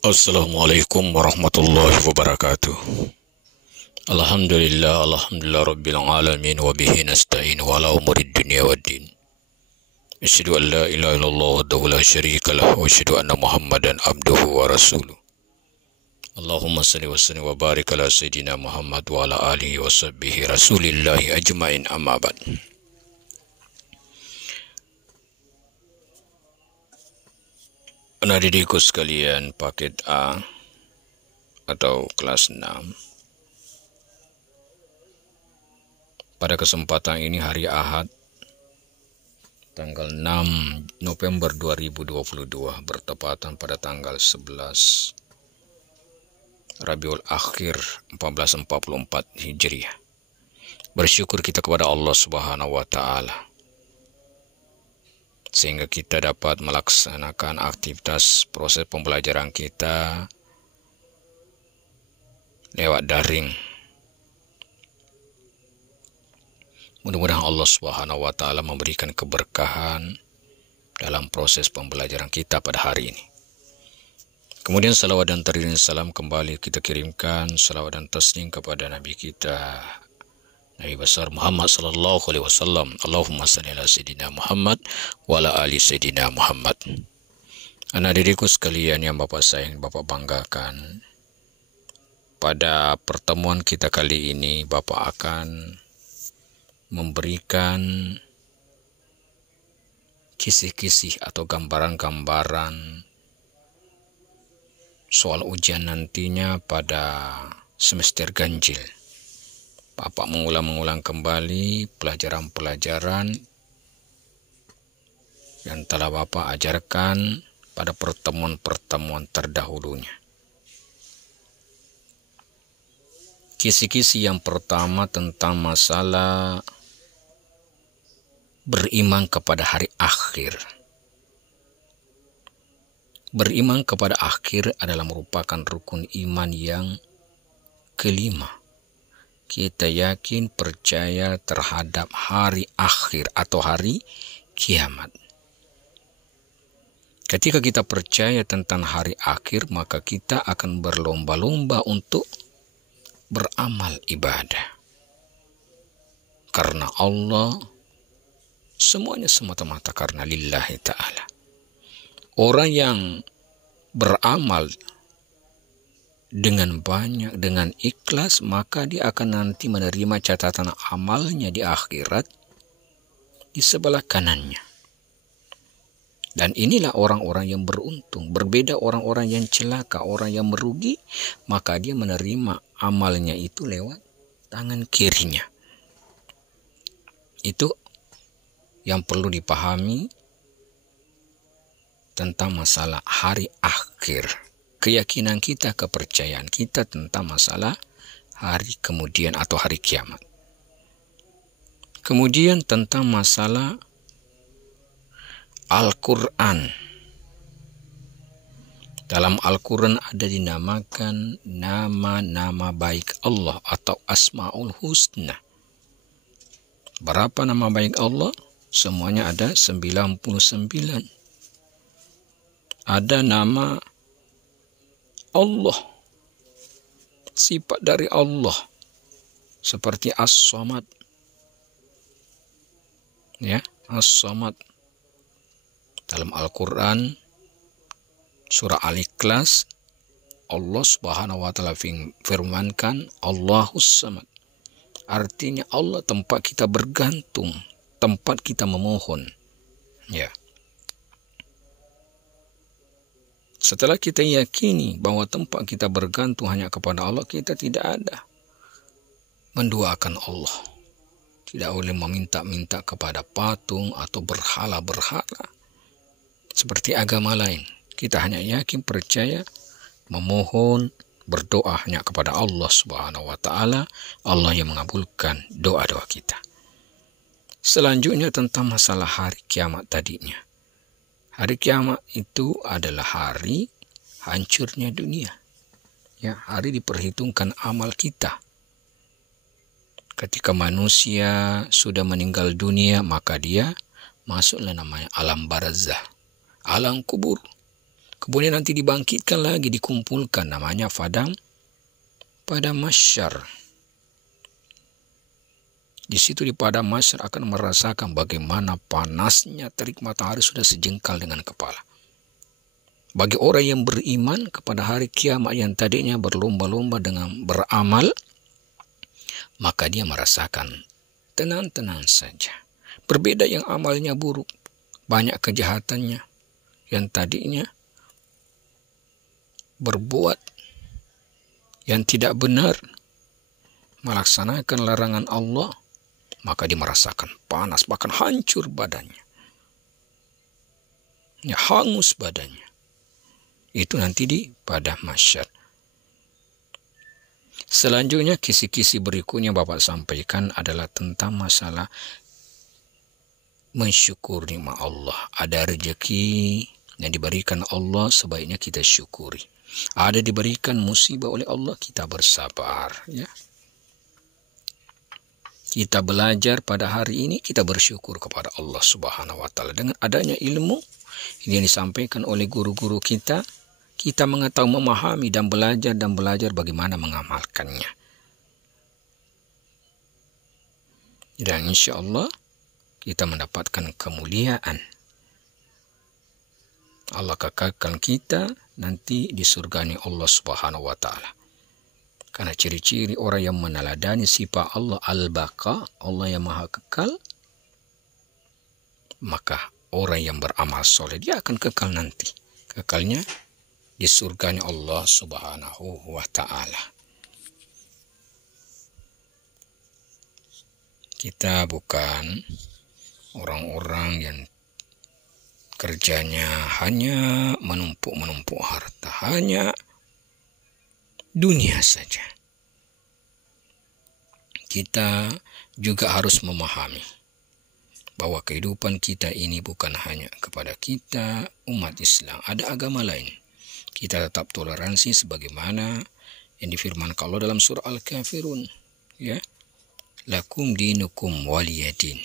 Assalamualaikum warahmatullahi wabarakatuh. Alhamdulillah rabbil alamin wa bihi nasta'in wa ala umuri dunya waddin. Asyhadu an la ilaha illallah wahdahu la syarika lah wa asyhadu anna Muhammadan abduhu wa rasuluh. Allahumma salli wa sallim wa barik ala sayyidina Muhammad wa ala alihi wa sahbihi rasulillahi ajmain, amma ba'd. Anak didikku sekalian, paket A atau kelas 6. Pada kesempatan ini hari Ahad tanggal 6 November 2022 bertepatan pada tanggal 11 Rabiul Akhir 1444 Hijriah. Bersyukur kita kepada Allah Subhanahu wa taala sehingga kita dapat melaksanakan aktivitas proses pembelajaran kita lewat daring. Mudah-mudahan Allah Subhanahu wa taala memberikan keberkahan dalam proses pembelajaran kita pada hari ini. Kemudian salawat dan taslim salam kembali kita kirimkan, salawat dan taslim kepada Nabi kita, Nabi besar Muhammad sallallahu alaihi wasallam. Allahumma shalli ala sayyidina Muhammad wa ala ali sayyidina Muhammad. Anak diriku sekalian yang Bapak sayang, Bapak banggakan, pada pertemuan kita kali ini Bapak akan memberikan kisih-kisih atau gambaran-gambaran soal ujian nantinya pada semester ganjil. Bapak mengulang-ulang kembali pelajaran-pelajaran yang telah Bapak ajarkan pada pertemuan-pertemuan terdahulunya. Kisi-kisi yang pertama tentang masalah beriman kepada hari akhir. Beriman kepada akhir adalah merupakan rukun iman yang kelima. Kita yakin percaya terhadap hari akhir atau hari kiamat. Ketika kita percaya tentang hari akhir, maka kita akan berlomba-lomba untuk beramal ibadah. Karena Allah, semuanya semata-mata karena lillahi ta'ala. Orang yang beramal dengan banyak, dengan ikhlas, maka dia akan nanti menerima catatan amalnya di akhirat di sebelah kanannya. Dan inilah orang-orang yang beruntung. Berbeda orang-orang yang celaka, orang yang merugi, maka dia menerima amalnya itu lewat tangan kirinya. Itu yang perlu dipahami tentang masalah hari akhir. Keyakinan kita, kepercayaan kita tentang masalah hari kemudian atau hari kiamat. Kemudian tentang masalah Al-Quran. Dalam Al-Quran ada dinamakan nama-nama baik Allah atau Asmaul Husna. Berapa nama baik Allah? Semuanya ada 99. Ada nama Allah, sifat dari Allah, seperti As-Samad. Ya, As-Samad. Dalam Al-Quran, surah Al-Ikhlas, Allah Subhanahu wa taala firmankan, Allahus Samad. Artinya Allah tempat kita bergantung, tempat kita memohon. Ya. Setelah kita yakini bahwa tempat kita bergantung hanya kepada Allah, kita tidak ada menduakan Allah. Tidak boleh meminta-minta kepada patung atau berhala-berhala seperti agama lain. Kita hanya yakin, percaya, memohon, berdoa hanya kepada Allah Subhanahu wa taala. Allah yang mengabulkan doa-doa kita. Selanjutnya tentang masalah hari kiamat tadinya. Hari kiamat itu adalah hari hancurnya dunia. Ya, hari diperhitungkan amal kita. Ketika manusia sudah meninggal dunia, maka dia masuklah namanya alam barzah, alam kubur. Kemudian nanti dibangkitkan lagi, dikumpulkan, namanya padang mahsyar. Di situ di padang mahsyar akan merasakan bagaimana panasnya terik matahari sudah sejengkal dengan kepala. Bagi orang yang beriman kepada hari kiamat yang tadinya berlomba-lomba dengan beramal, maka dia merasakan tenang-tenang saja. Berbeda yang amalnya buruk, banyak kejahatannya, yang tadinya berbuat yang tidak benar, melaksanakan larangan Allah, maka dia merasakan panas, bahkan hancur badannya. Ya, hangus badannya. Itu nanti di padang mahsyar. Selanjutnya, kisi-kisi berikutnya Bapak sampaikan adalah tentang masalah mensyukur nikmat Allah. Ada rezeki yang diberikan Allah, sebaiknya kita syukuri. Ada diberikan musibah oleh Allah, kita bersabar, ya. Kita belajar pada hari ini, kita bersyukur kepada Allah Subhanahu wa taala. Dengan adanya ilmu yang disampaikan oleh guru-guru kita, kita mengetahui, memahami dan belajar bagaimana mengamalkannya. Dan insya Allah kita mendapatkan kemuliaan. Allah kekalkan kita nanti di surganya Allah Subhanahu wa taala. Karena ciri-ciri orang yang meneladani sifat Allah al-baqa, Allah yang maha kekal, maka orang yang beramal soleh dia akan kekal nanti. Kekalnya di surganya Allah Subhanahu wa taala. Kita bukan orang-orang yang kerjanya hanya menumpuk harta, hanya dunia saja. Kita juga harus memahami bahwa kehidupan kita ini bukan hanya kepada kita, umat Islam. Ada agama lain. Kita tetap toleransi sebagaimana yang difirmankan Allah dalam surah Al-Kafirun. Ya, lakum dinukum waliyadin.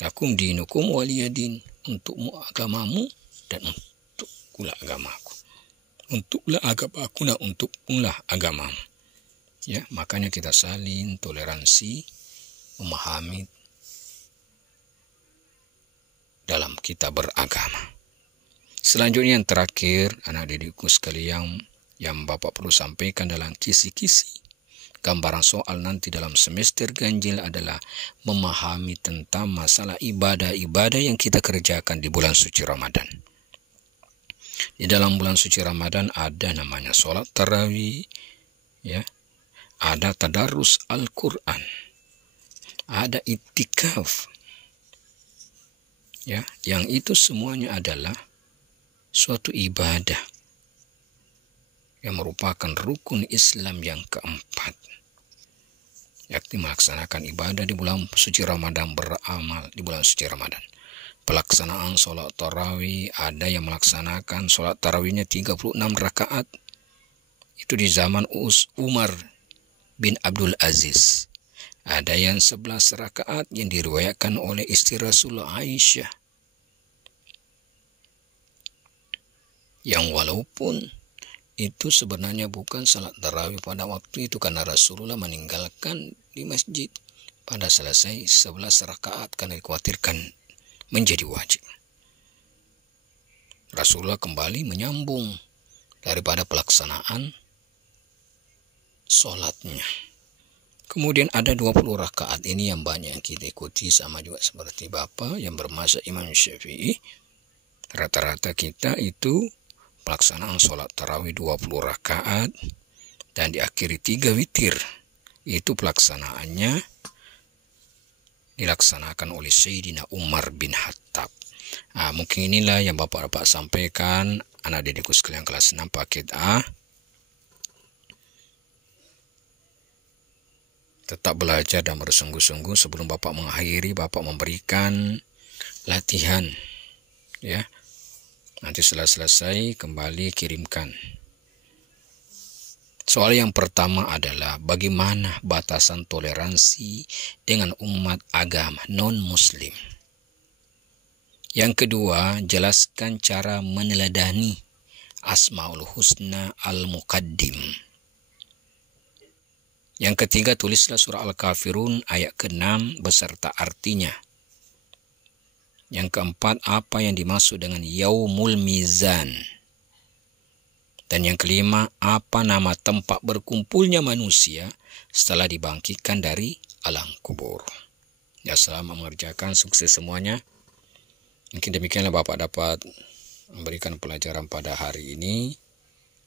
Lakum dinukum waliyadin. Untukmu agamamu dan untuk pula agamaku. Untuklah agamaku dan untuk pula agamamu. Ya, makanya kita saling toleransi, memahami dalam kita beragama. Selanjutnya yang terakhir, anak didikku sekalian, yang Bapak perlu sampaikan dalam kisi-kisi gambaran soal nanti dalam semester ganjil adalah memahami tentang masalah ibadah-ibadah yang kita kerjakan di bulan suci Ramadan. Di dalam bulan suci Ramadan ada namanya sholat tarawih, ya, ada tadarus Al-Quran, ada itikaf, ya, yang itu semuanya adalah suatu ibadah yang merupakan rukun Islam yang keempat, yakni melaksanakan ibadah di bulan suci Ramadan, beramal di bulan suci Ramadan. Pelaksanaan sholat tarawih, ada yang melaksanakan sholat tarawihnya 36 rakaat. Itu di zaman Umar bin Abdul Aziz. Ada yang 11 rakaat yang diriwayatkan oleh istri Rasulullah Aisyah. Yang walaupun itu sebenarnya bukan salat tarawih pada waktu itu, karena Rasulullah meninggalkan di masjid pada selesai 11 rakaat karena dikhawatirkan menjadi wajib. Rasulullah kembali menyambung daripada pelaksanaan sholatnya. Kemudian ada 20 rakaat ini yang banyak yang kita ikuti, sama juga seperti Bapak yang bermazhab Imam Syafi'i. Rata-rata kita itu pelaksanaan sholat tarawih 20 rakaat dan diakhiri 3 witir. Itu pelaksanaannya dilaksanakan oleh Sayyidina Umar bin Khattab. Mungkin inilah yang Bapak-Bapak sampaikan, anak didikku sekalian kelas 6 paket A. Tetap belajar dan bersungguh-sungguh. Sebelum Bapak mengakhiri, Bapak memberikan latihan, ya. Nanti setelah selesai kembali kirimkan. Soal yang pertama adalah bagaimana batasan toleransi dengan umat agama non-muslim. Yang kedua, jelaskan cara meneladani Asmaul Husna Al-Muqaddim. Yang ketiga, tulislah surah Al-Kafirun ayat ke-6 beserta artinya. Yang keempat, apa yang dimaksud dengan Yaumul Mizan. Dan yang kelima, apa nama tempat berkumpulnya manusia setelah dibangkitkan dari alam kubur. Ya, selamat mengerjakan, sukses semuanya. Mungkin demikianlah Bapak dapat memberikan pelajaran pada hari ini.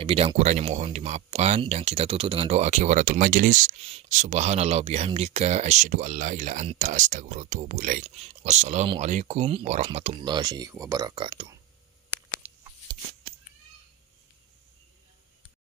Bidang kurangnya mohon dimaafkan, dan kita tutup dengan doa kifaratul majlis. Subhanallah bihamdika asyhadu an la ilaha anta astaghfiruka wa atubu ilaik. Wassalamualaikum warahmatullahi wabarakatuh.